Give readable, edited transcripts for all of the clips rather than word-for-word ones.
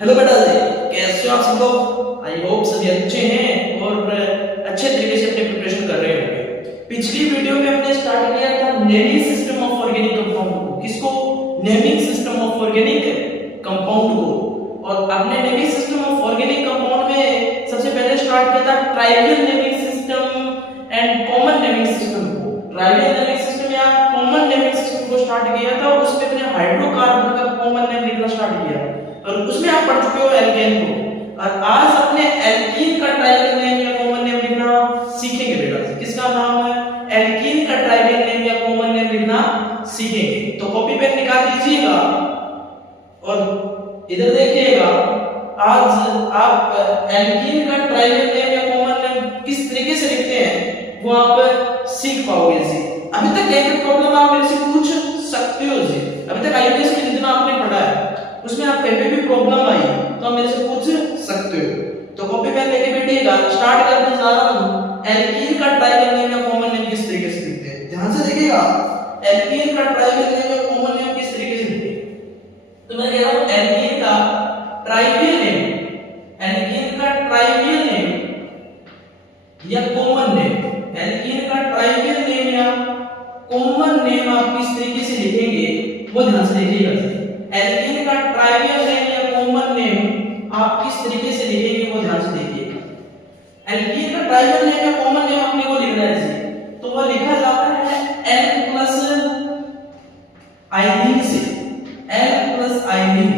Hello बेटा जी, कैसे हो आप सब लोग? आई होप सभी अच्छे हैं और अच्छे तरीके से अपनी प्रिपरेशन कर रहे होंगे। पिछली वीडियो में हमने स्टार्ट किया था naming system of organic compound को। किसको? Naming system of organic compound को। और आपने naming system of organic compound में सबसे पहले स्टार्ट किया था trivial naming system and common naming system को। ट्राइवियल नेमिंग सिस्टम या कॉमन नेमिंग सिस्टम को स्टार्ट किया था और उसमें अपने हाइड्रोकार्बन का कॉमन नेम लिखना स्टार्ट किया और उसमें आप पढ़ चुके हो एल्केन को। और आज अपने एल्कीन का ट्राइवियल नेम या कॉमन नेम लिखना सीखेंगे बेटा। किसका नाम है? एल्कीन का ट्राइवियल नेम या कॉमन नेम लिखना सीखेंगे। तो कॉपी पेन निकाल लीजिएगा और इधर देखिएगा। आज आप एल्कीन का ट्राइवियल नेम या कॉमन नेम किस तरीके से लिखते हैं वो आप सीख पाओगे जी। अभी तक एक प्रॉब्लम आप मेरे से पूछ सकते हो जी। अभी तक आईपीएस में जितना आपने पढ़ा है उसमें आप कहीं पे भी प्रॉब्लम आई तो आप मेरे से पूछ सकते हो। तो कॉपी पेन लेके बैठिएगा। स्टार्ट करने जा रहा हूं। एल्कीन का ट्राइवियल नेम या कॉमन नेम किस तरीके से लिखते हैं, ध्यान से देखिएगा। एल्कीन का ट्राइवियल नेम या कॉमन नेम किस तरीके से लिखते हैं? तो मैं कह रहा हूं एल्कीन का ट्राइवियल नेम, एल्कीन का ट्राइवियल नेम या कॉमन नेम, एल्कीन का ट्राइवियल नेम या कॉमन नेम आप किस तरीके से लिखेंगे वो ध्यान से देखिएगा। एल्कीन का ट्राइवियल नेम या कॉमन नेम आप किस तरीके से लिखेंगे वो ध्यान से देखिएगा। एल्कीन का ट्राइवियल नेम या कॉमन नेम आपने वो लिखना है जी। तो वो लिखा जाता है N प्लस आइनिन से, N प्लस आइनिन,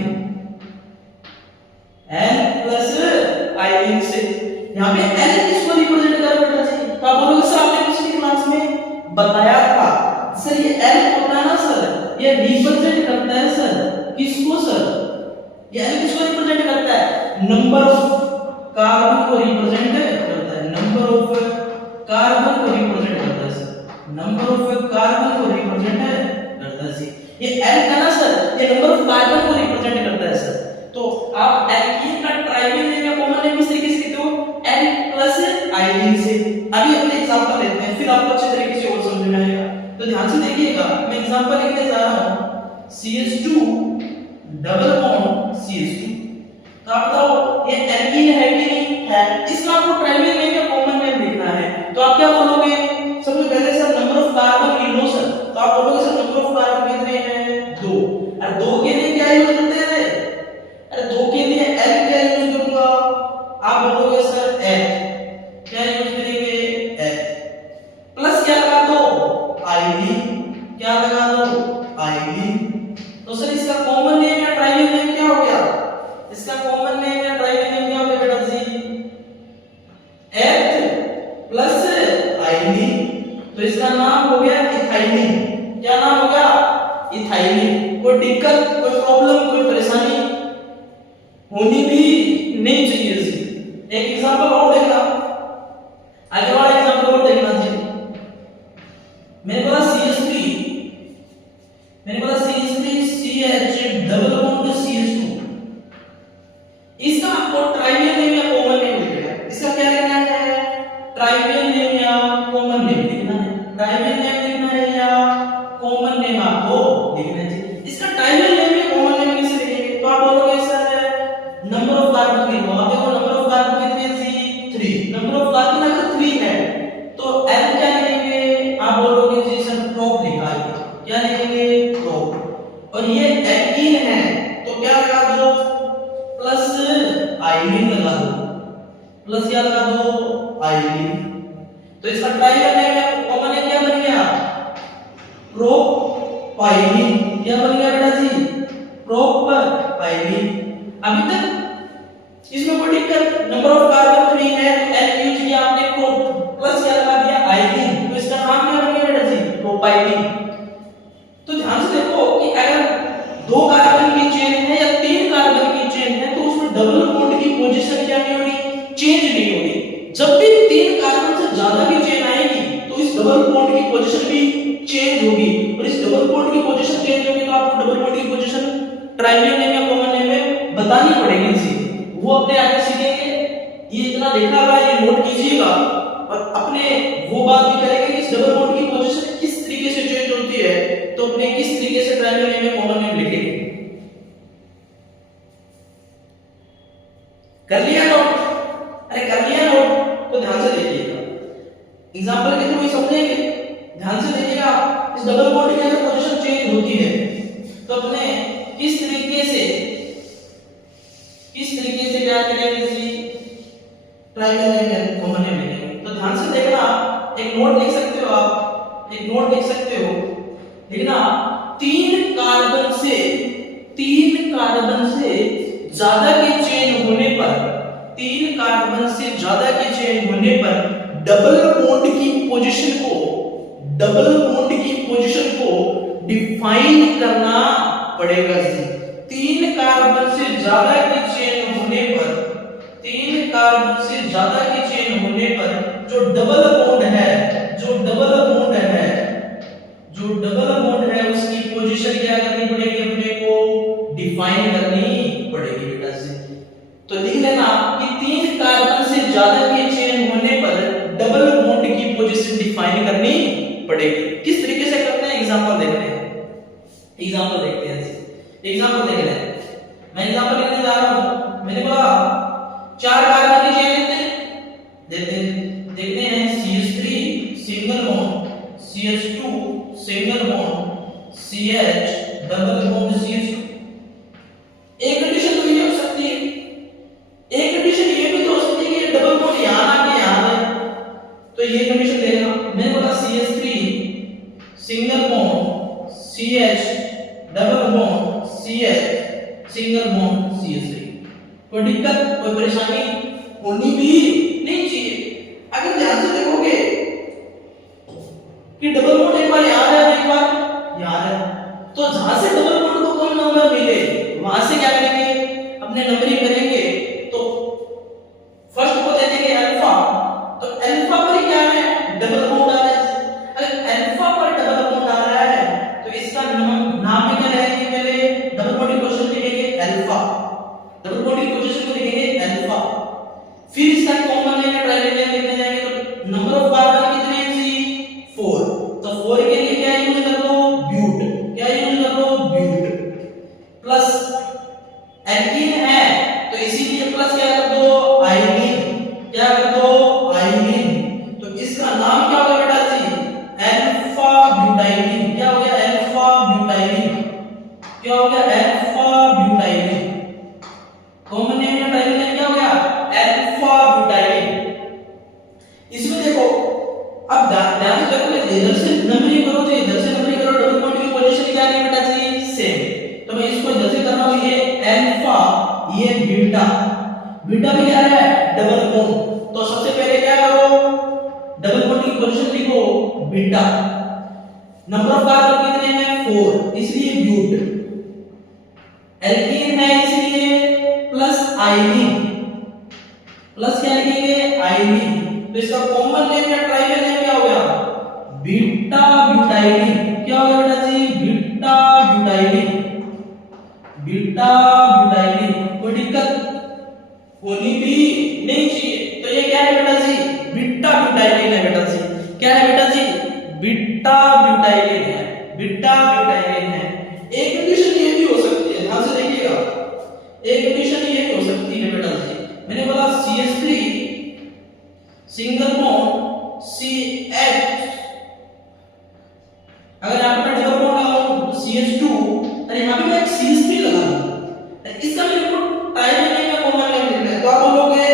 N प्लस आइनिन से। यहाँ पे N किसको रिप्रेजेंट कर रहा है जी? तो आप बोलोगे सर आपने पिछली क्लास में बताया था सर ये N होता है ना सर, ये रिप्रेजेंट करता है सर किसको सर? ये N किसको रिप्रेजेंट करता है? नंबर ऑफ कार्बन को रिप्रेजेंट करता है, नंबर ऑफ कार्बन को रिप्रेजेंट करता है सर, नंबर ऑफ कार्बन को रिप्रेजेंट करता है सर। ये N का ना सर, ये नंबर ऑफ कार्बन को रिप्रेजेंट करता है सर। तो आप एल्कीन का ट्राइवियल नेम या कॉमन नेम किस तरीके से लिखते हो? N प्लस आइनिन से। अभी अपने एग्जांपल लेते हैं फिर आपको अच्छे तरीके से और समझ में आएगा। तो ध्यान से देखिएगा, मैं एग्जांपल लिखने जा रहा हूं CH2 डबल बॉन्ड CH2। तो आप बताओ ये एल्कीन है कि नहीं है? इसका आपको प्राइमरी नेम या कॉमन नेम लिखना है। तो आप क्या बोलोगे? सबसे पहले सर नंबर ऑफ कार्बन गिनो सर। तो आप बोलोगे सर नंबर ऑफ कार्बन कितने हैं? 2। और 2 के लिए क्या यूज करते हैं? अरे 2 के लिए L क्या यूज करूंगा? आप बोलोगे सर H क्या यूज करेंगे? H प्लस क्या लगा दो? आइनिन। क्या लगा दो? आइनिन। तो सर इसका कॉमन नेम या ट्राइवियल नेम क्या हो गया? इसका कॉमन नेम या ट्राइवियल नेम क्या हो गया बेटा जी? H plus आइनिन। तो इसका नाम हो गया इथाइलिन। क्या नाम हो गया? इथाइलिन। कोई दिक्कत, कोई प्रॉब्लम, कोई परेशानी होनी भी नहीं चाहिए जी। एक एग्जांपल और देखना, आगे वाला एग्जांपल और देखना जी। मैंने बोला CH3, मैंने बोला CH3 CH double bond CH2। इसका आपको ट्राइवियल नेम या कॉमन नेम लिखना है। इसका क्या लिखना है? ट्राइवियल नेम या कॉमन नेम लिखना है। ट्राइवियल नेम लिखना है या कॉमन नेम आपको लिखना है। इसका ट्राइवियल नेम या कॉमन नेम कैसे लिखेंगे? तो आप बोलोगे सर नंबर ऑफ कार्बन लिखो। आप देखो नंबर ऑफ कार्बन कितने हैं जी? 3। नंबर ऑफ कार्बन अगर 3 है तो N क्या लिखेंगे? आप बोलोगे जी सर प्रोप लिखा है। क्या लिखेंगे? प्रोप। और ये एल्कीन है तो क्या लगा दो? प्लस आइनिन लगा दो। प्लस क्या लगा दो? आइनिन। तो इसका ट्राइवियल नेम या कॉमन नेम क्या बन गया? प्रोपाइलिन। क्या बन गया बेटा जी? प्रोपाइलिन। अभी तक इसमें कोई दिक्कत? नंबर ऑफ कार्बन 3 है तो N यूज किया आपने प्रोप, प्लस क्या लगा दिया? आइनिन। तो इसका नाम क्या बन गया बेटा जी? प्रोपाइलिन। तो ध्यान से देखो कि अगर 2 कार्बन की चेन है या 3 कार्बन की चेन है तो उसमें डबल बॉन्ड की पोजीशन क्या नहीं होगी? चेंज नहीं होगी। जब भी 3 कार्बन से ज्यादा की चेन आएगी तो इस डबल बॉन्ड की पोजीशन भी चेंज होगी। और इस डबल बॉन्ड की पोजीशन चेंज होगी तो आपको डबल बॉन्ड की पोजीशन ट्राइवियल नेम या कॉमन नेम में बतानी पड़ेगी जी। वो अपने आगे सीखेंगे। ये इतना लिखा हुआ है, ये नोट कीजिएगा और अपने वो बात भी करेंगे कि इस डबल बॉन्ड की पोजीशन किस तरीके से चेंज होती है तो अपने किस तरीके से ट्राइवियल नेम या कॉमन नेम लिखेंगे। कर लिया नोट? अरे कर लिया नोट? तो ध्यान से देखिएगा, एग्जांपल के थ्रू समझेंगे, ध्यान से देखिएगा। इस डबल बॉन्ड की अगर पोजीशन चेंज होती है तो अपने किस तरीके से क्या करेंगे जी, ट्रायंगल लेंगे, कॉमन लेंगे। तो ध्यान से देखना, एक नोट लिख सकते हो आप, एक नोट लिख सकते हो, लिखना तीन कार्बन से ज्यादा के चेन होने पर, तीन कार्बन से ज्यादा के चेन होने पर डबल बॉन्ड की पोजीशन को डिफाइन करना पड़ेगा जी। तीन कार्बन से ज्यादा के चेन होने पर, तीन कार्बन से ज्यादा के चेन होने पर जो डबल बॉन्ड है उसकी पोजीशन क्या करनी पड़ेगी, अपने को डिफाइन करनी पड़ेगी बेटा जी। तो लिख लेना कि तीन कार्बन से ज्यादा के चेन होने पर डबल बॉन्ड की पोजीशन डिफाइन करनी पड़ेगी। किस तरीके से करते हैं, एग्जांपल देखते हैं जी, एग्जांपल देख लें। मैं एग्जांपल लिखने जा रहा हूं। मैंने बोला चार कार्बन की चेन देखते हैं CH3 single bond, CH2 single bond, CH double bond CH2। एक कंडीशन तो ये हो सकती है, एक कंडीशन ये भी तो हो सकती है कि डबल बॉन्ड यहां आके यहां है, तो ये कंडीशन लेना। मैंने बोला CH3 single bond CH double bond CH single bond CH3। कोई दिक्कत, कोई परेशानी होनी भी नहीं चाहिए। अगर ध्यान से देखोगे कि डबल बॉन्ड एक बार यहां है, एक बार यहां है, तो जहां से डबल बॉन्ड को कम नंबर मिले वहां से क्या करेंगे, अपने नंबरिंग करेंगे। तो फर्स्ट को दे देंगे अल्फा, तो अल्फा पर क्या है, डबल बॉन्ड आ रहा है। अगर अल्फा पर डबल बॉन्ड आ रहा है तो इसका नाम में क्या रहेंगे, पहले डबल बॉन्ड की पोजीशन लिखेंगे अल्फा, डबल बॉन्ड की पोजीशन को लिखेंगे अल्फा। फिर इसका कॉमन लेंगे, ट्राइलेटरल लिखने जाएंगे, तो नंबर ऑफ कार्बन कितने हैं जी, 4। तो 4 के लिए क्या यूज कर लो, ब्यूट, क्या यूज कर लो, ब्यूट। प्लस एल्कीन है तो इसीलिए प्लस क्या कर दो, आइनिन, क्या कर दो, आइनिन। तो इसका नाम क्या होगा बेटा जी, अल्फा ब्यूटाइलिन। क्या हो गया, अल्फा ब्यूटाइलिन, क्या हो गया, अल्फा ब्यूटाइलिन। कॉमन नेम या ट्राइलेटरल क्या हो गया, अल्फा ब्यूटाइलिन। इसमें देखो, अब ध्यान से देखो, इधर से नंबरिंग करो तो इधर से नंबरिंग करो, डबल बॉन्ड की पोजीशन क्या है बेटा जी, सेम। तो मैं इसको इधर से कर रहा हूं, ये अल्फा, ये बीटा, बीटा भी क्या है, डबल बॉन्ड। तो सबसे पहले क्या करो, डबल बॉन्ड की पोजीशन लिखो बीटा। नंबर ऑफ कार्बन कितने हैं, 4, इसलिए ब्यूट। एल्कीन है इसलिए प्लस आइनिन, प्लस क्या लिखेंगे, आइनिन। तो इसका कॉमन नेम या ट्राइबल नेम क्या हो गया, बीटा ब्यूटाइलिन। क्या हो गया बेटा जी, बीटा ब्यूटाइलिन, बीटा ब्यूटाइलिन। कोई दिक्कत होनी भी नहीं चाहिए। तो ये क्या है बेटा जी, बीटा ब्यूटाइलिन है बेटा जी। क्या है बेटा जी, बीटा ब्यूटाइलिन है, बीटा ब्यूटाइलिन है। एक कंडीशन ये भी हो सकती है, ध्यान से देखिएगा, एक कंडीशन ये भी हो सकती है बेटा जी। मैंने बोला CH3 सिंगल बॉन्ड CH, अगर यहां पर डबल बॉन्ड लगाऊं CH2, अरे यहां पे मैं एक CH3 लगा दूं, इसका मेरे को टाइम नहीं है, कॉमन नेम लिखना है। तो आप बोलोगे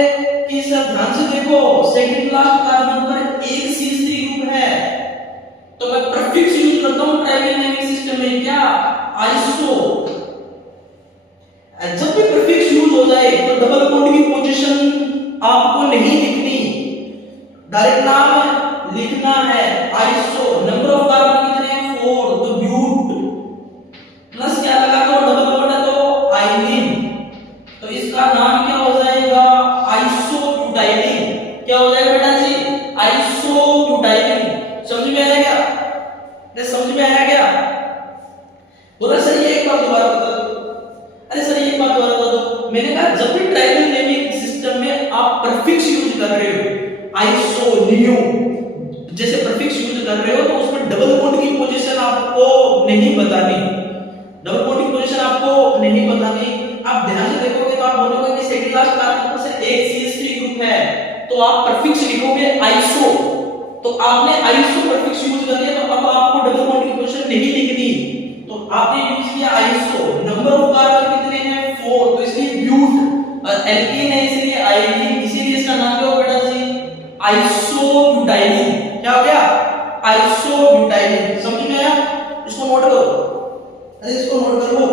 कि सर ध्यान से देखो, सेकंड लास्ट कार्बन पर एक CH3 ग्रुप है, तो मैं प्रीफिक्स यूज करता हूं ट्राइबल नेमिंग सिस्टम में, क्या, आइसो। जब भी प्रीफिक्स यूज हो जाए तो डबल बॉन्ड की पोजीशन आपको नहीं लिखनी, डायरेक्ट नाम लिखना है, आइसो। नंबर ऑफ कार्बन कितने हैं, 4, तो ब्यूट, प्लस क्या लगा दो, डबल बॉन्ड है तो आइनिन, तो इसका नाम क्या हो जाएगा, आइसोब्यूटाइलिन। क्या हो जाएगा बेटा जी, आइसोब्यूटाइलिन। समझ में आया क्या, समझ में आया क्या, बोला सर ये एक बार दोबारा बता दो। अरे सर ये बात दोबारा बता दो। मैंने कहा जब भी ट्राइबल नेमिंग सिस्टम में आप प्रीफिक्स यूज कर रहे हो, आइसो, नियो जैसे प्रीफिक्स यूज कर रहे हो, तो उसमें डबल बॉन्ड की पोजीशन आपको नहीं बतानी, डबल बॉन्ड की पोजीशन आपको नहीं बतानी। आप ध्यान से देखोगे तो आप बोलोगे कि सेकंड लास्ट कार्बन पर से एक CH3 ग्रुप है, तो आप प्रीफिक्स लिखोगे आइसो। तो आपने आइसो प्रीफिक्स यूज कर दिया, तो अब आपको डबल बॉन्ड की पोजीशन नहीं लिखनी, तो आपने यूज किया आइसो। नंबर ऑफ कार्बन कितने हैं 4, तो इसलिए ब्यूट, और एल्कीन है इसलिए आइलीन, इसीलिए इसका नाम क्या हो बेटा जी आइसोब्यूटाइलीन। क्या हो गया आइसोब्यूटाइलीन। समझ में आया? इसको नोट करो, अरे इसको नोट कर लो,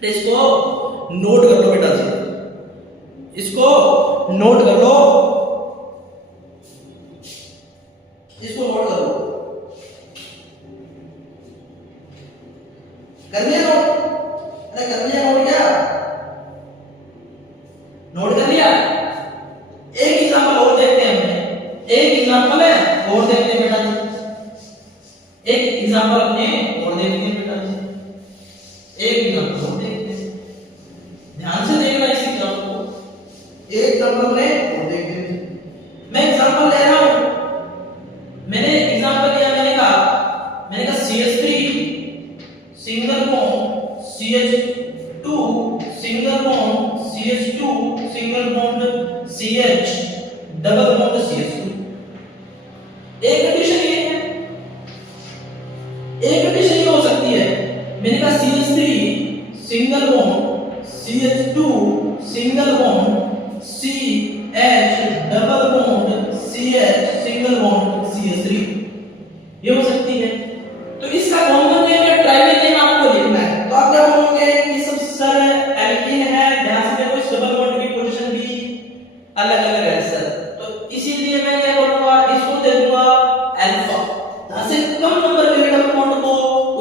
अरे इसको नोट कर लो बेटा जी, इसको नोट कर लो, इसको नोट कर लो, कर लिया नोट? अरे कर लिया नोट? क्या नोट कर लिया? एक एग्जांपल और देखते हैं हमने, एक एग्जांपल है और देखते हैं बेटा जी, एक एग्जांपल अपने और देखते हैं बेटा जी, एक एग्जांपल और देखते हैं, ध्यान से देखना इस एग्जांपल को, एक एग्जांपल ले और देखते हैं। मैं एग्जांपल ले रहा हूं, मैंने एग्जांपल लिया, मैंने कहा CH3 single bond CH2 single bond CH2 single bond CH double bond CH2। एक कंडीशन ये है, एक कंडीशन ये हो सकती है, मैंने कहा CH3 single bond CH2 single bond CH double bond CH single bond CH3, ये हो सकती है। तो इसका कॉमन नेम या ट्राइवल नेम आपको लिखना है, तो आप क्या बोलोगे कि सब सर एल्कीन है, ध्यान से देखो इस डबल बॉन्ड की पोजीशन भी अलग अलग है सर, तो इसीलिए मैं क्या बोलूंगा, इसको दे दूंगा अल्फा। ध्यान से कम नंबर के डबल बॉन्ड को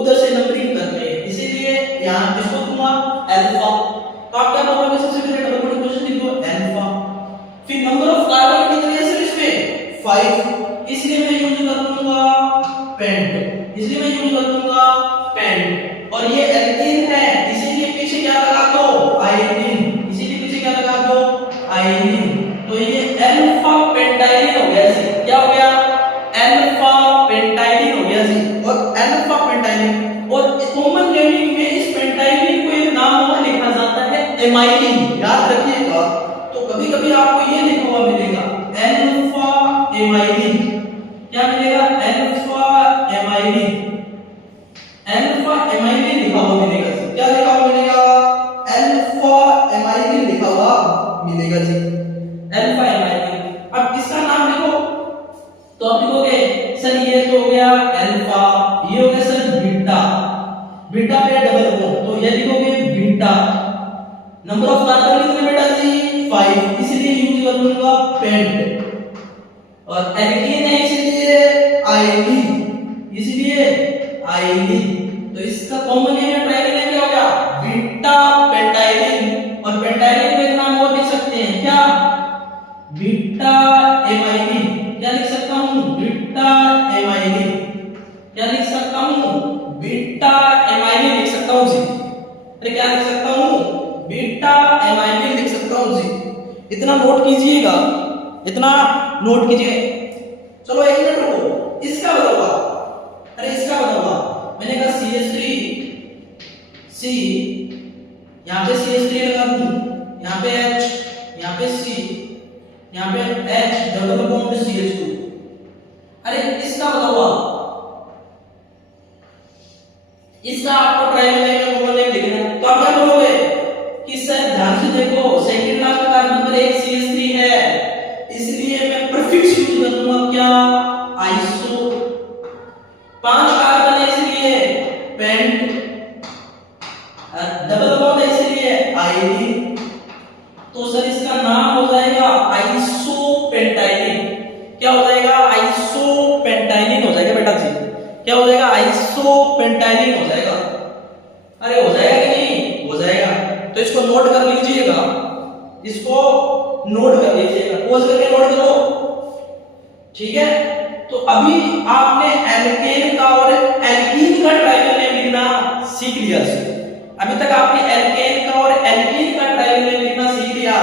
उधर से नंबरिंग करते हैं, इसीलिए यहां इसको दूंगा अल्फा। तो आप क्या बोलोगे, सबसे पहले डबल बॉन्ड की पोजीशन लिखो अल्फा, फिर नंबर ऑफ कार्बन कितने है सर इसमें 5, इसलिए मैं यूज कर दूंगा पेंट, इसलिए मैं यूज कर दूंगा पेंट। और ये एल्कीन है, इसीलिए पीछे क्या लगा दो आइलीन, इसीलिए पीछे क्या लगा दो आइलीन, तो ये अल्फा पेंटाइलिन हो गया जी। क्या हो गया? अल्फा पेंटाइलिन हो गया जी। और अल्फा पेंटाइलिन, और कॉमन नेमिंग में इस पेंटाइलिन को एक नाम और लिखा जाता है एमाइलिन, याद रखिएगा। तो कभी-कभी आपको ये लिखा हुआ मिलेगा अल्फा एमाइलिन, क्या मिलेगा? अल्फा एमाइलिन, अल्फा एमाइलिन लिखा हुआ मिलेगा। क्या लिखा हुआ मिलेगा? अल्फा एमाइलिन लिखा हुआ मिलेगा जी, अल्फा एमाइलिन। अब इसका नाम लिखो, तो आप लिखोगे सर ये तो हो गया अल्फा, ये हो गया सर बीटा, बीटा पे डबल बॉन्ड, तो ये लिखोगे बीटा। नंबर ऑफ कार्बन कितने बेटा जी 5, इसलिए यूज कर लूंगा पेंट। और एल्कीन है इसलिए आइलीन, इसलिए आइलीन। तो इसका कॉमन नेम या ट्राइवल नेम क्या हो गया? बीटा पेंटाइलिन। और पेंटाइलिन में नाम और लिख सकते हैं, क्या? Beta amyrin. क्या लिख सकता हूं? Beta amyrin. क्या लिख सकता हूं? बीटा एमाइलिन लिख सकता हूं जी। अरे क्या लिख सकता हूं? बीटा एमाइलिन लिख सकता हूं जी। इतना नोट कीजिएगा, इतना नोट कीजिए। चलो एक मिनट रुको, इसका बताऊंगा। अरे इसका बताऊंगा, मैंने कहा CH3 C, यहां पे CH3 लगा दूं, यहां पे H, यहां पे C, यहां पे H डबल बॉन्ड CH2। अरे इसका बताऊंगा, इसका आपको ट्राइवल नेम या कॉमन नेम लिखना है। तो आप क्या बोलोगे कि सर ध्यान से देखो, सेकंड लास्ट कार्बन पर एक CH3 है, इसलिए मैं प्रीफिक्स यूज कर दूंगा, क्या? आइसो। 5 कार्बन है इसलिए पेंट, डबल बॉन्ड है इसलिए आइलीन। तो सर इसका नाम हो जाएगा आइसोपेंटाइलिन। क्या हो जाएगा? आइसोपेंटाइलिन हो जाएगा बेटा जी। क्या हो जाएगा? आइसोपेंटाइलिन हो जाएगा। अरे हो जाएगा कि नहीं? हो जाएगा। तो इसको नोट कर लीजिएगा, इसको नोट कर लीजिएगा, पोज करके नोट करो, ठीक है। तो अभी आपने एल्केन का और एल्कीन का ट्राइवल नेम लिखना सीख लिया। अभी तक आपने एल्केन का और एल्कीन का ट्राइवल नेम लिखना सीख लिया।